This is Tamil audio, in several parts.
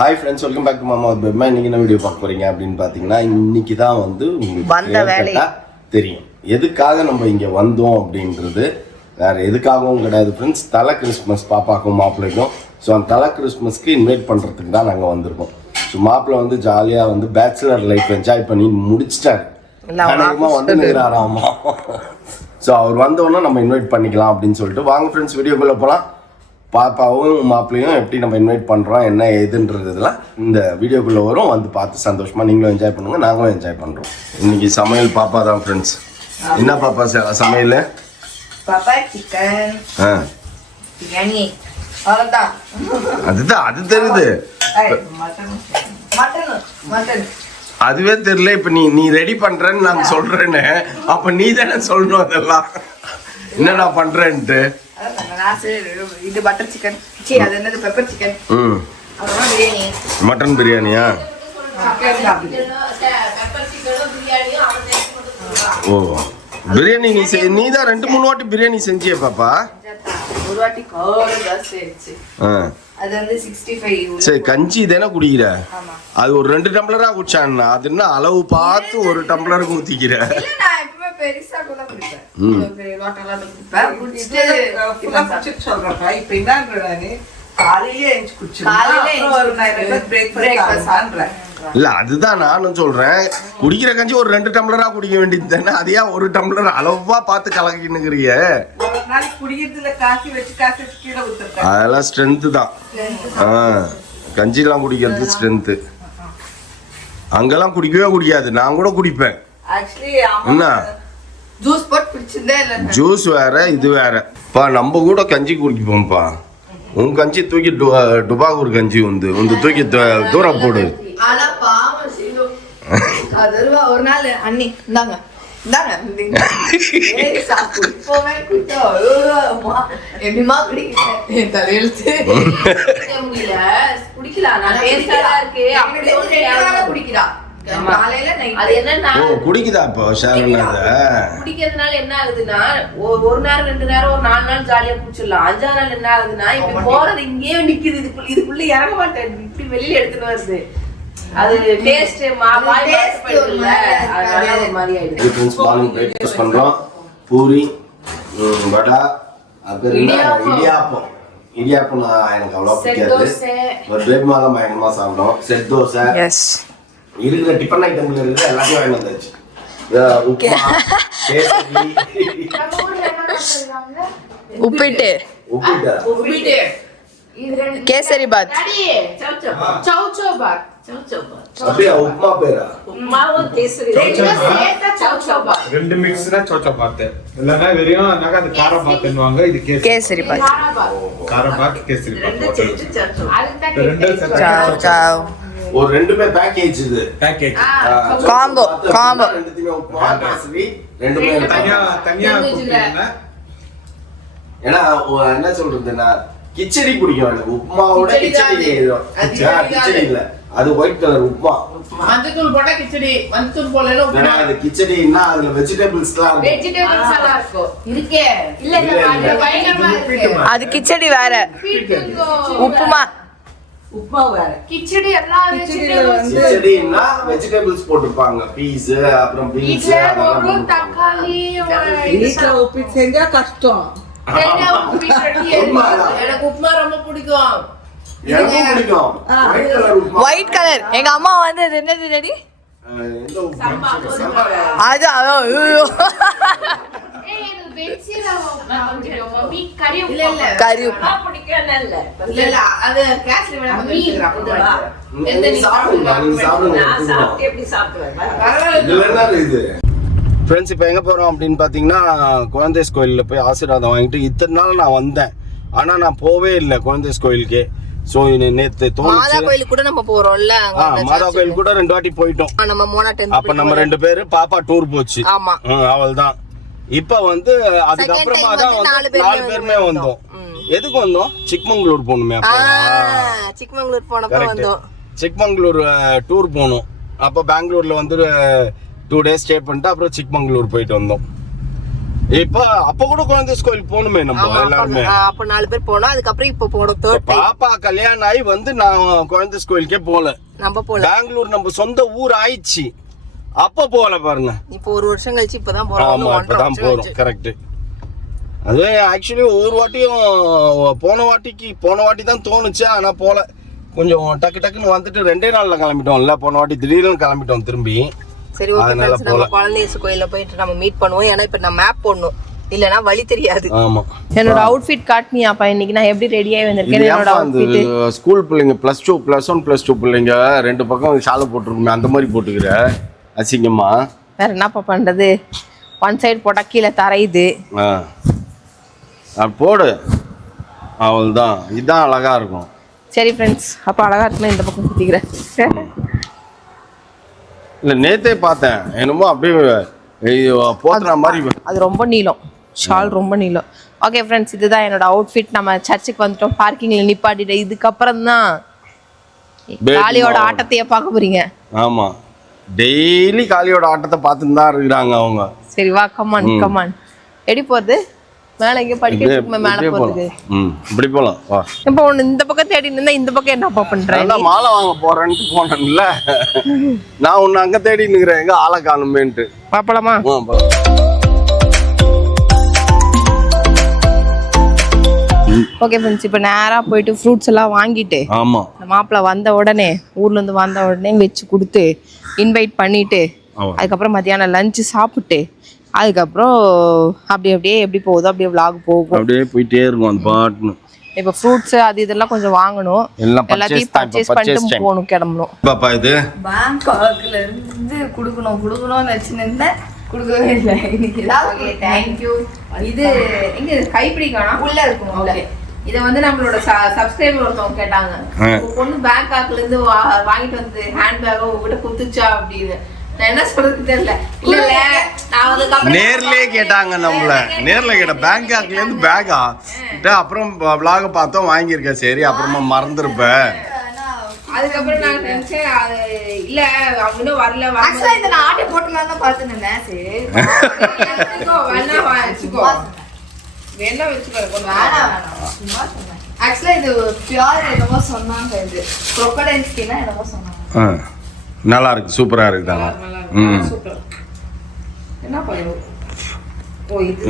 Hi friends, welcome back to மாமா பெப்மா. இன்னைக்கு என்ன வீடியோ பார்க்க போறீங்க அப்படின்னு பார்த்தீங்கன்னா, இன்னைக்கு தான் வந்து உங்களுக்கு தெரியும் எதுக்காக நம்ம இங்கே வந்தோம் அப்படின்றது. வேறு எதுக்காகவும் கிடையாது ஃப்ரெண்ட்ஸ், தலை கிறிஸ்மஸ் பாப்பாக்கும் மாப்பிள்ளைக்கும். ஸோ அந்த தலை கிறிஸ்மஸ்க்கு இன்வைட் பண்ணுறதுக்கு தான் நாங்கள் வந்திருக்கோம். ஸோ மாப்பிள்ளை வந்து ஜாலியாக வந்து பேச்சுலர் லைஃப் என்ஜாய் பண்ணி முடிச்சிட்டாரு. அநேகமாக வந்து நிற்கிறாராமா. ஸோ அவர் வந்தோன்னா நம்ம இன்வைட் பண்ணிக்கலாம் அப்படின்னு சொல்லிட்டு வாங்க ஃப்ரெண்ட்ஸ் வீடியோக்குள்ளே போகலாம். பாப்பாவும் மாப்பிள்ளையும் எப்படி நம்ம இன்வைட் பண்ணுறோம் என்ன ஏதுன்றதுலாம் இந்த வீடியோக்குள்ளே வரும். வந்து பார்த்து சந்தோஷமாக நீங்களும் என்ஜாய் பண்ணுங்கள், நாங்களும் என்ஜாய் பண்ணுறோம். இன்றைக்கி சமையல் பாப்பா தான் ஃப்ரெண்ட்ஸ். என்ன பாப்பா சமையல்? பாப்பா சிக்கன் பிரியாணி அவ்வளோதான். அதுதான் அது தெரியுது. அதுவே தெரியல. இப்போ நீ ரெடி பண்ணுறேன்னு நான் சொல்கிறேன்னு, அப்போ நீ தானே சொல்லணும் அதெல்லாம் என்னடா பண்ணுறேன்ட்டு. இது பட்டர் சிக்கன், அது என்னது பெப்பர் சிக்கன், அப்புறம் பிரியாணி, மட்டன் பிரியாணியா? ஓ பிரியாணி நீ தான் 2-3 வாட்டி பிரியாணி செஞ்சியே பாப்பா? ஒரு வாட்டி அது வந்து 65. சரி, கஞ்சி தானே குடிக்கிற? அது ஒரு 2 டம்ளரா குடிச்சான்னா அது என்ன அளவு பார்த்து ஒரு டம்ளருக்கு ஊத்திக்கிற? பெருசா கூட குடிப்பேன். இல்ல அதுதான் நானும் சொல்றேன். குடிக்கிற கஞ்சி ஒரு 2 டம்ளரா குடிக்க வேண்டியது தானே. அதையா ஒரு டம்ளர் அளவா பார்த்து கலக்கின்னுக்கிறிய? அதெல்லாம் ஸ்ட்ரென்த் தான். கஞ்சிலாம் குடிக்கிறது ஸ்ட்ரென்த். அங்கெல்லாம் குடிக்கவே குடிக்காது. நான் கூட குடிப்பேன். என்ன ஜூஸ் வேற இது வேற பா. நம்ம கூட கஞ்சி குடிப்போம்ப்பா. உன் கஞ்சி தூக்கி டுபாகூர் கஞ்சி வந்து தூக்கி தூரம் போடு. ஒரு நாள் அண்ணி இந்தாங்க எப்படிமா தலையெழுத்து குடிக்கிறா. குடிக்குதா இப்போ குடிக்கிறதுனால என்ன ஆகுதுன்னா, ஒரு நேரம் 2 நேரம் ஒரு 4 நாள் ஜாலியா குடிச்சிடலாம். 5ஆம் நாள் என்ன ஆகுதுன்னா, இப்படி போறது இங்கேயே நிக்குது. இதுக்குள்ள இறங்க மாட்டேன், இப்படி வெளியில எடுத்துட்டு வருது. அது டேஸ்ட் பண்றோம். பூரி, வடை, இடியாப்பம் எனக்கு அவ்வளோ பிடிக்காது. ஒரு பேபி மாதம் பயங்கரமா சாப்பிடும். செட் தோசை இருக்கிற டிஃபன் ஐட்டம்ல இருக்கிற எல்லாத்தையும் வாங்கி வந்தாச்சு. உப்பிட்டு கேசரி பாத், அப்படியே உப்மா பேரா? ரெண்டு மிக்ஸ்னா சௌச்சௌ பாத். இல்லனா வெறும் அது கார பாத்னுவாங்க. இது கேசரி பாத். கார பாத் கேசரி பாத். ரெண்டு சௌச்சௌ ஒரு 2மே பேக்கேஜ். இது பேக்கேஜ் காம்போ ரெண்டுமே உப்மா கேசரி ரெண்டுமே தனியா குடிக்கணும். ஏன்னா என்ன சொல்றதுன்னா கிச்சடி பிடிக்கும் எனக்கு. உப்மாவோட கிச்சடி இல்ல, அது ஒயிட் கலர் உப்மா. மஞ்சத்தூள் போட்டா கிச்சடி, மஞ்சத்தூள் போடல உப்மா. அது கிச்சடின்னா அதுல வெஜிடபிள்ஸ்லாம் இருக்கும். இருக்கே இல்ல பயங்கரமா இருக்கு. அது கிச்சடி வேற, உப்மா வேற. கிச்சடி எல்லா கிச்சடின்னா வெஜிடபிள்ஸ் போட்டுப்பாங்க. பீஸ், அப்புறம் பீன்ஸ், தக்காளி. வீட்ல உப்பிட்டு செஞ்சா கஷ்டம். எனக்கு உப்மா ரொம்ப பிடிக்கும். White colour. எங்க அம்மா வந்து என்னது ரெடி அது கறி உப்மா. ஃப்ரெண்ட்ஸ் இப்போ எங்கே போகிறோம் அப்படின்னு பார்த்தீங்கன்னா, குழந்தைஸ் கோயிலில் போய் ஆசீர்வாதம் வாங்கிட்டு இத்தனை நாள் நான் வந்தேன். ஆனால் நான் போவே இல்லை குழந்தைஸ் கோயிலுக்கு. ஸோ நேற்று மாதா கோயிலுக்கு கூட நம்ம போகிறோம்ல, மாதா கோயிலுக்கு கூட 2 வாட்டி போயிட்டோம். அப்போ நம்ம 2 பேரு பாப்பா டூர் போச்சு. அவள் தான். இப்போ வந்து அதுக்கப்புறமா தான் வந்து 4 பேருமே வந்தோம். எதுக்கு வந்தோம்? சிக்மங்களூர் போகணுமே. சிக்மங்களூர் போனப்போ வந்தோம். சிக்மங்களூர் டூர் போகணும். அப்போ பெங்களூர்ல வந்து 2 days ஸ்டே பண்ணிட்டு அப்புறம் சிக்மங்களூர் போயிட்டு வந்தோம். இப்ப அப்ப கூட குழந்தை கோயில் போகணுமே நம்ம எல்லாருமே. அப்ப 4 பேர் போனோம். அதுக்கப்புறம் இப்ப போனோம். தேர்ட் பாப்பா கல்யாணம் ஆகி வந்து நான் குழந்தை கோயிலுக்கே போல. நம்ம போல. பெங்களூர் நம்ம சொந்த ஊர் ஆயிடுச்சு. அப்ப போல பாருங்க. இப்போ 1 வருஷம் கழிச்சு இப்பதான் போறோம். ஆமா இப்பதான் போறோம். கரெக்ட். அது ஆக்சுவலி ஒரு வாட்டியும் போன வாட்டி தான் தோணுச்சு. ஆனா போல கொஞ்சம் டக்குன்னு வந்துட்டு 2 நாள்ல கிளம்பிட்டோம்ல. போன வாட்டி திடீர்னு கிளம்பிட்டோம் திரும்பி. சரி ஓகே फ्रेंड्स, நம்ம குழந்தையேசு கோயில்ல போயிட்டு நம்ம மீட் பண்ணுவோம். ஏன்னா இப்ப நான் மேப் போடணும், இல்லனா வழி தெரியாது. ஆமா. என்னோட அவுட்ஃபிட் காட்னியாப்பா இன்னைக்கு நான் எப்படி ரெடி ஆகி வந்திருக்கேன். என்னோட அவுட்ஃபிட் ஸ்கூல் பிள்ளைங்க +2 +1 +2 பிள்ளைங்க 2 பக்கம் ஷாலை போட்டுருக்குமே அந்த மாதிரி போட்டுக்கிற அசிங்கமா. வேற என்னப்பா பண்றது, ஒன் சைடு போட்டா கீழே தரையுது. போடு, அவ்வளவுதான். இதுதான் அழகா இருக்கும். சரி ஃப்ரெண்ட்ஸ், அப்போ அழகா இருக்குன்னா இந்த பக்கம் சுத்திக்கிறேன். இல்ல நேத்தே பார்த்தேன், என்னமோ அப்படியே போத்துற மாதிரி. அது ரொம்ப நீளம், ஷால் ரொம்ப நீளம். ஓகே ஃப்ரெண்ட்ஸ், இதுதான் என்னோட அவுட்ஃபிட். நம்ம சர்ச்சுக்கு வந்துட்டோம், பார்க்கிங்ல நிப்பாட்டிட்டு. இதுக்கப்புறம் தான் காளியோட ஆட்டத்தையே பார்க்க போறீங்க. ஆமா, டெய்லி காளியோட ஆட்டத்தை பார்த்துட்டு தான் இருக்கிறாங்க அவங்க. சரி வா, கமான். எப்படி போறது? மேல எங்க படிக்கிறதுக்கு மேல போறதுக்கு இப்படி போலாம் வா. இப்போ ஒண்ணு இந்த பக்கம் தேடி நின்னா இந்த பக்கம் என்னப்பா பண்றேன்? நான் மாலை வாங்க போறேன்னு போனேன்ல, நான் உன்னை அங்க தேடி நிக்கிறேன், எங்க ஆளை காணுமேன்ட்டு. பாப்பலாமா? ஓகே ஃப்ரெண்ட்ஸ், இப்போ நேரா போயிட்டு ஃப்ரூட்ஸ் எல்லாம் வாங்கிட்டு, ஆமா, மாப்பிள்ள வந்த உடனே, ஊர்ல இருந்து வந்த உடனே வச்சு கொடுத்து இன்வைட் பண்ணிட்டு, அதுக்கப்புறம் மத்தியானம் லஞ்சு சாப்பிட்டு, அதுக்கப்புறம் அப்படியே எப்படி போகுதோ அப்படியே vlog போகும். அப்படியே போயிட்டே இருக்கும் அந்த பாட்டுன்னு. இப்போ ஃப்ரூட்ஸ் அது இதெல்லாம் கொஞ்சம் வாங்கணும், எல்லாத்தையும் பர்ச்சேஸ் பண்ணிட்டு போகணும், கிளம்பணும். பாப்பா இது பேங்காக்ல இருந்து குடுக்கணும்னு வச்சுருந்தேன், குடுக்கவே இல்லை. இன்னைக்கு ஓகே, தேங்க்யூ. இது எங்க கைப்பிடி காணோம், உள்ள இருக்கும். ஓகே, இதை வந்து நம்மளோட சப்ஸ்கிரைபர் ஒருத்தவங்க கேட்டாங்க, பொண்ணு பேங்காக்ல இருந்து வாங்கிட்டு வந்து ஹேண்ட் பேக்கை உங்ககிட்ட குத்துச்சா அப்படின்னு. நான் என்ன சொல்றது தெரியல. இல்ல நான் வந்து நேர்லயே கேட்டாங்க, நம்மள நேர்ல கேட்ட பேங்காக்ல இருந்து பேக்கா, அப்புறம் vlog பார்த்தோம் வாங்கியிருக்கேன். சரி, அப்புறமா மறந்துருப்ப. அதுக்கப்புறம் நான் நினைச்சேன் அது இல்ல, அவங்க இன்னும் வரல. ஆக்சுவலா இந்த நான் ஆட்டை போட்டுலாம் தான் பார்த்து நின்னேன். சரி வேணா வச்சுக்கோ, வேணா வச்சுக்கோ. ஆக்சுவலா இது பியூர் என்னமோ சொன்னாங்க, இது crocodile skin என்னமோ சொன்னாங்க. நல்லா இருக்கு, சூப்பரா இருக்கு தானே. சூப்பர். என்ன பண்ணுங்க, ஓ இது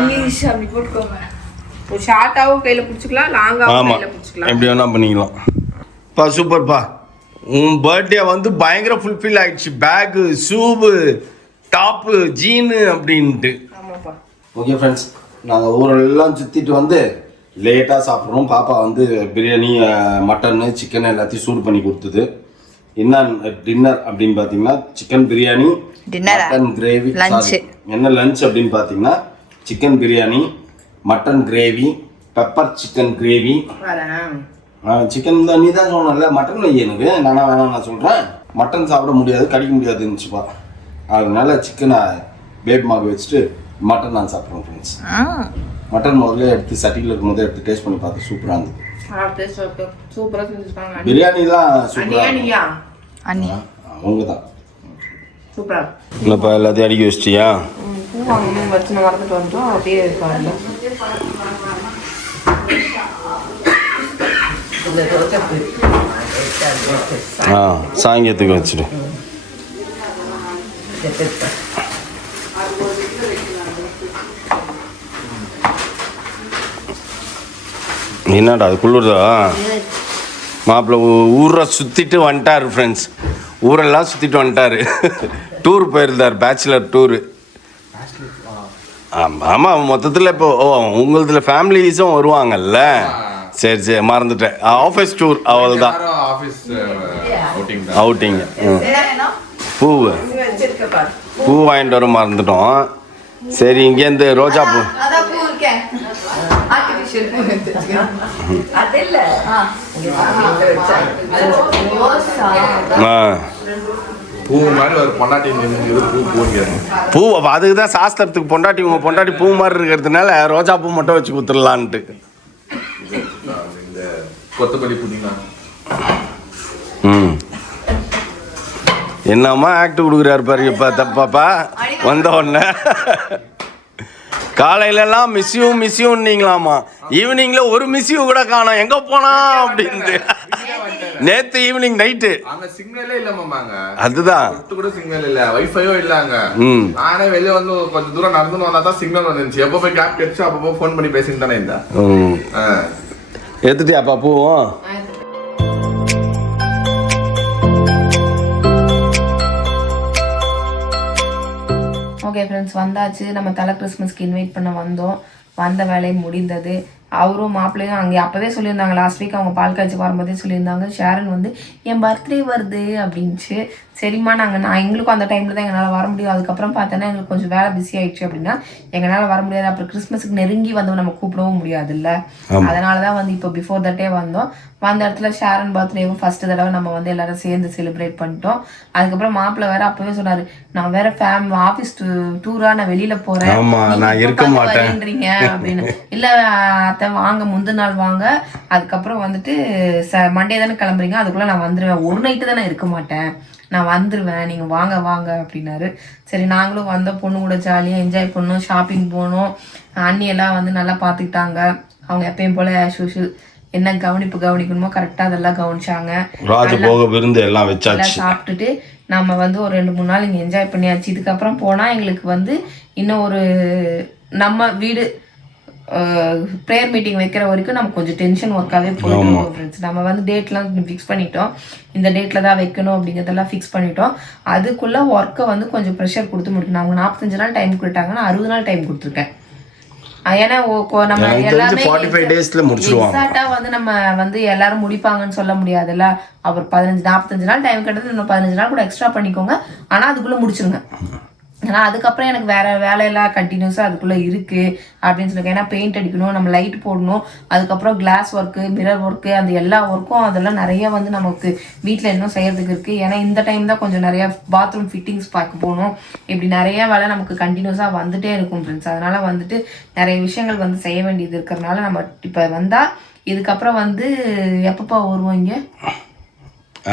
இங்கிலீஷ் அப்படி போட்டுக்கோங்க. ஒரு ஷார்ட்டாவும் கையில பிடிச்சிக்கலாம், லாங்காவும் கையில பிடிச்சிக்கலாம், எப்படி வேணா பண்ணிக்கலாம். பா சூப்பர்ப்பா, உன் பர்த்டே வந்து பயங்கர ஃபுல்ஃபில் ஆயிடுச்சு. பேக்கு, ஷூவு, டாப்பு, ஜீனு அப்படின்ட்டு. ஆமாப்பா. ஓகே ஃப்ரெண்ட்ஸ், நாங்கள் ஊரெல்லாம் சுற்றிட்டு வந்து லேட்டாக சாப்பிட்றோம். பாப்பா வந்து பிரியாணி, மட்டனு, சிக்கன் எல்லாத்தையும் சூடு பண்ணி கொடுத்தது. என்ன டின்னர் அப்படின்னு பார்த்தீங்கன்னா சிக்கன் பிரியாணி, மட்டன் கிரேவி. என்ன லஞ்ச் அப்படின்னு பார்த்தீங்கன்னா chicken biryani, mutton gravy, pepper chicken gravy. Chicken தான் நீ தான் சொன்னல, மட்டன் வை எனக்கு. நானா வேணாம் நான் சொல்கிறேன், மட்டன் சாப்பிட முடியாது, கடிக்க முடியாதுன்னுச்சுப்பா. அதனால சிக்கனை பேப்மாக்கு வச்சுட்டு மட்டன் நான் சாப்பிட்றேன் ஃப்ரெண்ட்ஸ். மட்டன் முதல்ல எடுத்து சட்டியில் இருக்கும் போது எடுத்து டேஸ்ட் பண்ணி பார்த்தேன், சூப்பராக இருந்தது. சூப்பரா செஞ்சிருக்காங்க. பிரியாணிலாம் சூப்பரா. அவங்க தான் சூப்பரா. இல்லப்பா, எல்லாத்தையும் அடிக்க வச்சிட்டியா? வச்சு மறந்துட்டு வந்துட்டோம், அப்படியே இருக்காங்க. சாயங்காலத்துக்கு வச்சுடு. என்னடா அது குளிர்தா? மாப்பிள்ள ஊரை சுற்றிட்டு வந்துட்டார் ஃப்ரெண்ட்ஸ், ஊரெல்லாம் சுற்றிட்டு வந்துட்டார். டூர் போயிருந்தார், பேச்சுலர் டூரு. ஆமாம், மொத்தத்தில் இப்போ உங்களதுல ஃபேமிலிஸும் வருவாங்கல்ல. சரி மறந்துட்டேன், ஆஃபீஸ் டூர் அவ்வளோதான். அவுட்டிங். பூ வாங்கிட்டு வர மறந்துட்டோம். சரி, இங்கேருந்து ரோஜா பூ. பூ அதுக்கு தான் சாஸ்திரத்துக்கு பொண்டாட்டி, உங்க பொண்டாட்டி பூ மாதிரி இருக்கிறதுனால ரோஜா பூ மட்டும் வச்சு கொடுத்துடலான்ட்டு. கொத்தமல்லி புதினா. என்னம்மா ஆக்ட் கொடுக்குறாரு பாரு இப்ப தப்பாப்பா வந்த உடனே. காலையிலலாம் மிஸ் யூன்னீங்களாமா, ஈவினிங்ல ஒரு மிஸ் யூ கூட காணோம், எங்க போனா அப்படின்ட்டு. நேத்து ஈவினிங் நைட்டு அங்க சிக்னலே இல்ல மாமாங்க, அதுதான் கூட சிக்னல் இல்ல, வைஃபையோ இல்லங்க. நானே வெளிய வந்து கொஞ்சம் தூரம் நடந்து வந்தா தான் சிக்னல் வந்துச்சு. எப்ப போய் கேப் கிடைச்சு அப்போ ஃபோன் பண்ணி பேசிட்டு தானே இருந்தா. எடுத்துட்டியா பாப்புவும்? ஓகே ஃப்ரெண்ட்ஸ், வந்தாச்சு. நம்ம தலை கிறிஸ்மஸ்க்கு இன்வைட் பண்ண வந்தோம். வந்த வேலை முடிந்தது. அவரும் மாப்பிள்ளையும் அங்கே அப்போவே சொல்லியிருந்தாங்க, லாஸ்ட் வீக் அவங்க பால் காய்ச்சி வரும்போதே சொல்லியிருந்தாங்க, ஷேரன் வந்து என் பர்த்டே வருது அப்படின்ச்சு. சரிம்மா நான் எங்களுக்கும் அந்த டைமில் தான் எங்களால் வர முடியும். அதுக்கப்புறம் பார்த்தோன்னா எங்களுக்கு கொஞ்சம் வேலை பிஸி ஆயிடுச்சு அப்படின்னா எங்களால் வர முடியாது. அப்புறம் கிறிஸ்மஸுக்கு நெருங்கி வந்து நம்ம கூப்பிடவும் முடியாதுல்ல. அதனால தான் வந்து இப்போ பிஃபோர் தட்டே வந்தோம். வந்த இடத்துல ஷேரன் பர்த்டேவும் ஃபர்ஸ்ட் தடவை நம்ம வந்து எல்லாரும் சேர்ந்து செலிப்ரேட் பண்ணிட்டோம். அதுக்கப்புறம் மாப்பிள்ளை வேற அப்பவே சொன்னாரு, நான் வேற ஆஃபீஸ் டூரா நான் வெளியில போறேன் வரேன்றீங்க அப்படின்னு. இல்ல அத்தை வாங்க, முந்தின நாள் வாங்க, அதுக்கப்புறம் வந்துட்டு மண்டே தானே கிளம்புறீங்க, அதுக்குள்ள நான் வந்துருவேன், ஒரு நைட்டு தானே இருக்க மாட்டேன், நான் வந்துருவேன், நீங்க வாங்க வாங்க அப்படின்னாரு. சரி நாங்களும் வந்த பொண்ணு கூட ஜாலியா என்ஜாய் பண்ணோம், ஷாப்பிங் போனோம். அண்ணி எல்லாம் வந்து நல்லா பாத்துக்கிட்டாங்க. அவங்க எப்பயும் போல யூஷுவல் என்ன கவனிக்கணுமோ கரெக்டா அதெல்லாம் கவனிச்சாங்க. ராஜபோக விருந்து எல்லாம் வச்சாச்சு. சாப்பிட்டுட்டு நம்ம வந்து ஒரு 2-3 நாள் இங்க என்ஜாய் பண்ணியாச்சு. இதுக்கப்புறம் போனா எங்களுக்கு வந்து இன்னும் ஒரு நம்ம வீடு ப்ரேயர் மீட்டிங் வைக்கிற வரைக்கும் நம்ம கொஞ்சம் டென்ஷன் ஒர்க்காகவே போயிடும் ஃப்ரெண்ட்ஸ். நம்ம வந்து டேட்லாம் ஃபிக்ஸ் பண்ணிட்டோம், இந்த டேட்டில் தான் வைக்கணும் அப்படிங்கிறதெல்லாம் ஃபிக்ஸ் பண்ணிட்டோம். அதுக்குள்ளே ஒர்க்கை வந்து கொஞ்சம் ப்ரெஷர் கொடுத்து முடிக்கணும். அவங்க 45 நாள் டைம் கொடுத்தாங்க, நான் 60 நாள் டைம் கொடுத்துருக்கேன். ஏன்னா நம்ம எல்லாமே எக்ஸாக்டா வந்து நம்ம வந்து எல்லாரும் முடிப்பாங்கன்னு சொல்ல முடியாதுல்ல. அவர் 45 நாள் டைம் கிடையாது, இன்னும் 15 நாள் கூட எக்ஸ்ட்ரா பண்ணிக்கோங்க, ஆனா அதுக்குள்ள முடிச்சிருங்க. ஏன்னா அதுக்கப்புறம் எனக்கு வேற வேலையெல்லாம் கண்டினியூஸாக அதுக்குள்ளே இருக்குது அப்படின்னு சொல்லியிருக்கேன். ஏன்னா பெயிண்ட் அடிக்கணும், நம்ம லைட் போடணும், அதுக்கப்புறம் கிளாஸ் ஒர்க்கு, மிரர் ஒர்க்கு, அந்த எல்லா ஒர்க்கும் அதெல்லாம் நிறைய வந்து நமக்கு வீட்டில் இன்னும் செய்யறதுக்கு இருக்குது. ஏன்னா இந்த டைம் தான் கொஞ்சம் நிறைய பாத்ரூம் ஃபிட்டிங்ஸ் பார்க்க போகணும். இப்படி நிறைய வேலை நமக்கு கண்டினியூஸாக வந்துட்டே இருக்கும் ஃப்ரெண்ட்ஸ். அதனால வந்துட்டு நிறைய விஷயங்கள் வந்து செய்ய வேண்டியது இருக்கிறதுனால நம்ம இப்போ வந்தால் இதுக்கப்புறம் வந்து எப்பப்போ வருவோம் இங்கே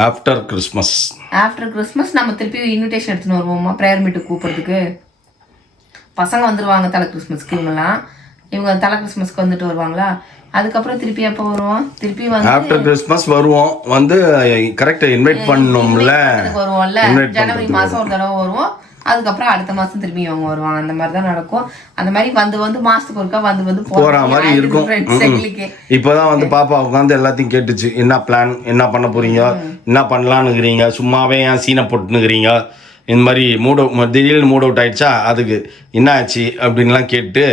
ஆஃப்டர் கிறிஸ்மஸ் நம்ம திருப்பி இன்விடேஷன் எடுத்துன்னு வருவோமா ப்ரேயர் மீட்டுக்கு கூப்பிட்றதுக்கு. பசங்க வந்துடுவாங்க தலை கிறிஸ்மஸ்க்கு, இவங்க தலை கிறிஸ்மஸ்க்கு வந்துட்டு வருவாங்களா. அதுக்கப்புறம் திருப்பி எப்போ வருவோம், திருப்பி வந்து ஆஃப்டர் கிறிஸ்மஸ் வருவோம். வந்து கரெக்டா இன்வைட் பண்ணணும்ல, வருவோம்ல, ஜனவரி மாதம் ஒரு தடவை வருவோம். அதுக்கப்புறம் அடுத்த மாசம் திரும்பி இவங்க வருவாங்க. அந்த மாதிரி தான் நடக்கும். அந்த மாதிரி வந்து மாசத்துக்கு ஒருக்கா வந்து போற மாதிரி இருக்கும். இப்பதான் வந்து பாப்பா உட்காந்து எல்லாத்தையும் கேட்டுச்சு, என்ன பிளான், என்ன பண்ண போறீங்க, என்ன பண்ணலான்னுக்கிறீங்க, சும்மாவே ஏன் சீனை போட்டுனுக்கிறீங்க, இந்த மாதிரி திடீர்னு மூட் அவுட் ஆயிடுச்சா, அதுக்கு என்ன ஆச்சு அப்படின்லாம் கேட்டு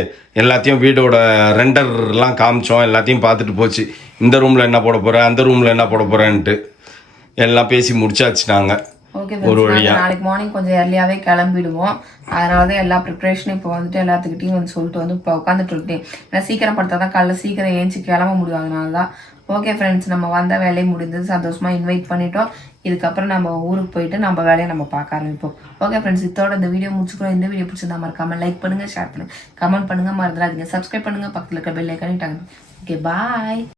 எல்லாத்தையும் வீடோட ரெண்டர்லாம் காமிச்சோம். எல்லாத்தையும் பார்த்துட்டு போச்சு. இந்த ரூம்ல என்ன போட போற, அந்த ரூம்ல என்ன போட போறேன்ட்டு எல்லாம் பேசி முடிச்சாச்சு நாங்க. ஓகே நாளைக்கு மார்னிங் கொஞ்சம் ஏர்லியாகவே கிளம்பிடுவோம். அதனால தான் எல்லா ப்ரிப்ரேஷனும் இப்போ வந்துட்டு எல்லாத்துக்கிட்டையும் வந்து சொல்லிட்டு வந்து இப்போ உட்காந்துட்டு இருக்கேன். ஏன்னா சீக்கிரம் படுத்தா தான் காலைல சீக்கிரம் ஏஞ்சி கிளம்ப முடியும். அதனால தான். ஓகே ஃப்ரெண்ட்ஸ், நம்ம வந்த வேலையை முடிந்தது, சந்தோஷமாக இன்வைட் பண்ணிட்டோம். இதுக்கப்புறம் நம்ம ஊருக்கு போயிட்டு நம்ம வேலையை நம்ம பார்க்க ஆரம்பிப்போம். ஓகே ஃப்ரெண்ட்ஸ், இதோட இந்த வீடியோ முடிச்சுக்கிறோம். இந்த வீடியோ பிடிச்சிருந்தா மறக்காமல் லைக் பண்ணுங்கள், ஷேர் பண்ணுங்கள், கமெண்ட் பண்ணுங்கள், மறந்துடாதீங்க, சப்ஸ்கிரைப் பண்ணுங்கள், பக்கத்தில் இருக்க பெல் ஐக்கானே டாங்க. Okay bye.